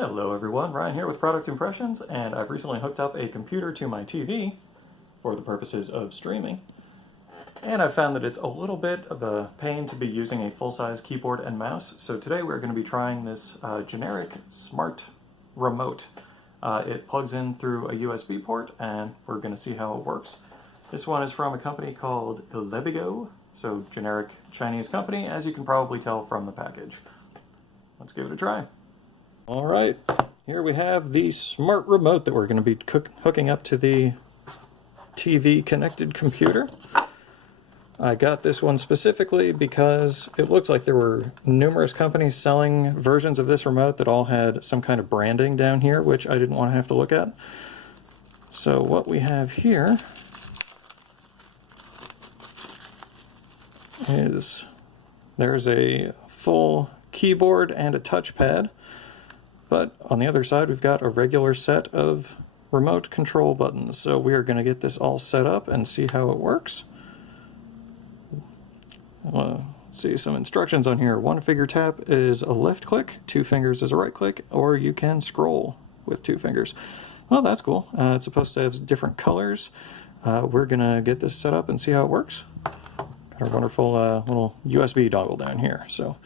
Hello everyone, Ryan here with Product Impressions, and I've recently hooked up a computer to my TV for the purposes of streaming. And I've found that it's a little bit of a pain to be using a full-size keyboard and mouse, so today we're going to be trying this generic smart remote. It plugs in through a USB port, and we're going to see how it works. This one is from a company called Ilebygo, so generic Chinese company, as you can probably tell from the package. Let's give it a try. All right, here we have the smart remote that we're going to be hooking up to the TV connected computer. I got this one specifically because it looks like there were numerous companies selling versions of this remote that all had some kind of branding down here, which I didn't want to have to look at. So what we have here is there's a full keyboard and a touchpad. But on the other side, we've got a regular set of remote control buttons. So we are going to get this all set up and see how it works. Let's see some instructions on here. One finger tap is a left click, two fingers is a right click, or you can scroll with two fingers. Well, that's cool. It's supposed to have different colors. We're going to get this set up and see how it works. Got our wonderful little USB dongle down here. So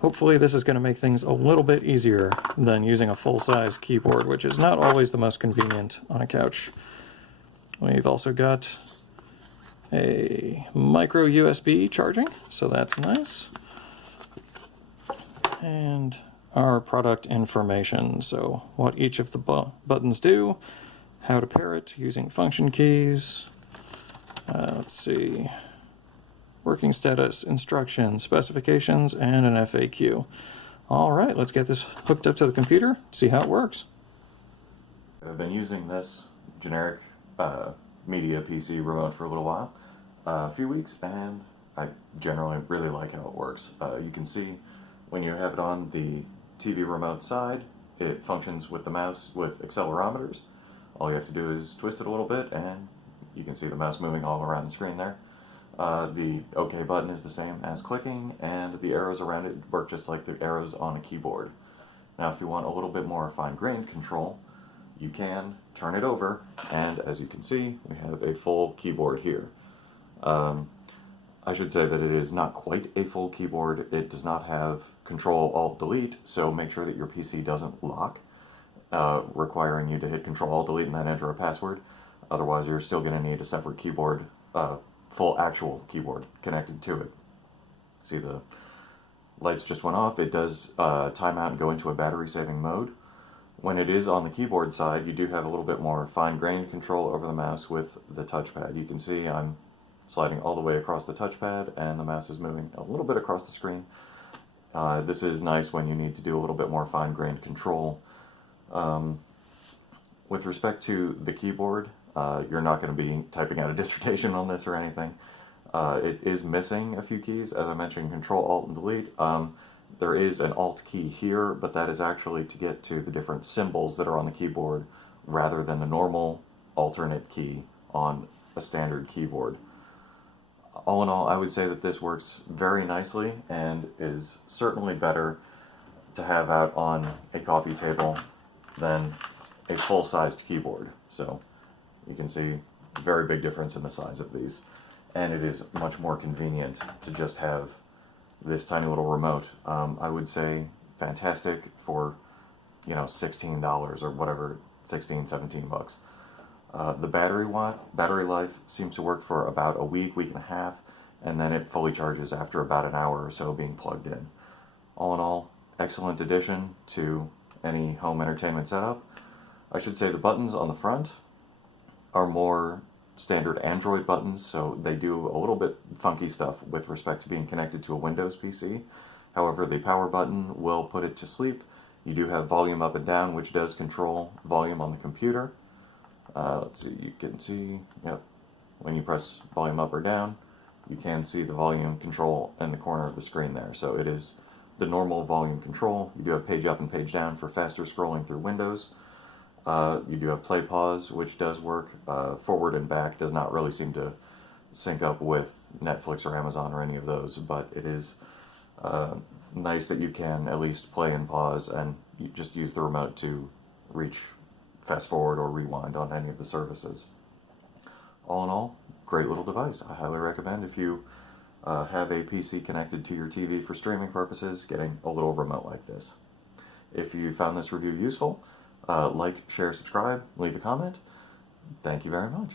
hopefully this is going to make things a little bit easier than using a full-size keyboard, which is not always the most convenient on a couch. We've also got a micro USB charging, so that's nice. And our product information, so what each of the buttons do, how to pair it using function keys. Let's see. Working status, instructions, specifications, and an FAQ. All right, let's get this hooked up to the computer, see how it works. I've been using this generic media PC remote for a little while, a few weeks, and I generally really like how it works. You can see when you have it on the TV remote side, it functions with the mouse with accelerometers. All you have to do is twist it a little bit, and you can see the mouse moving all around the screen there. The OK button is the same as clicking, and the arrows around it work just like the arrows on a keyboard. Now, if you want a little bit more fine-grained control, you can turn it over, and as you can see, we have a full keyboard here. I should say that it is not quite a full keyboard. It does not have Control-Alt-Delete, so make sure that your PC doesn't lock, requiring you to hit Control-Alt-Delete and then enter a password. Otherwise, you're still going to need a separate keyboard, full actual keyboard connected to it. See, the lights just went off. It does time out and go into a battery saving mode. When it is on the keyboard side, you do have a little bit more fine-grained control over the mouse with the touchpad. You can see I'm sliding all the way across the touchpad, and the mouse is moving a little bit across the screen. This is nice when you need to do a little bit more fine-grained control. With respect to the keyboard, you're not going to be typing out a dissertation on this or anything. It is missing a few keys. As I mentioned, Control, Alt, and Delete. There is an Alt key here, but that is actually to get to the different symbols that are on the keyboard rather than the normal alternate key on a standard keyboard. All in all, I would say that this works very nicely and is certainly better to have out on a coffee table than a full-sized keyboard. So you can see a very big difference in the size of these, and it is much more convenient to just have this tiny little remote. I would say fantastic for, $16 or whatever, 16, 17 bucks. The battery life seems to work for about a week and a half, and then it fully charges after about an hour or so being plugged in. All in all, excellent addition to any home entertainment setup. I should say the buttons on the front are more standard Android buttons, so they do a little bit funky stuff with respect to being connected to a Windows PC. However, the power button will put it to sleep. You do have volume up and down, which does control volume on the computer. Let's see, you can see, when you press volume up or down, you can see the volume control in the corner of the screen there. So it is the normal volume control. You do have page up and page down for faster scrolling through Windows. You do have play pause, which does work. Forward and back does not really seem to sync up with Netflix or Amazon or any of those, but it is nice that you can at least play and pause, and you just use the remote to reach fast forward or rewind on any of the services. All in all, great little device. I highly recommend, if you have a PC connected to your TV for streaming purposes, getting a little remote like this. If you found this review useful, like, share, subscribe, leave a comment. Thank you very much.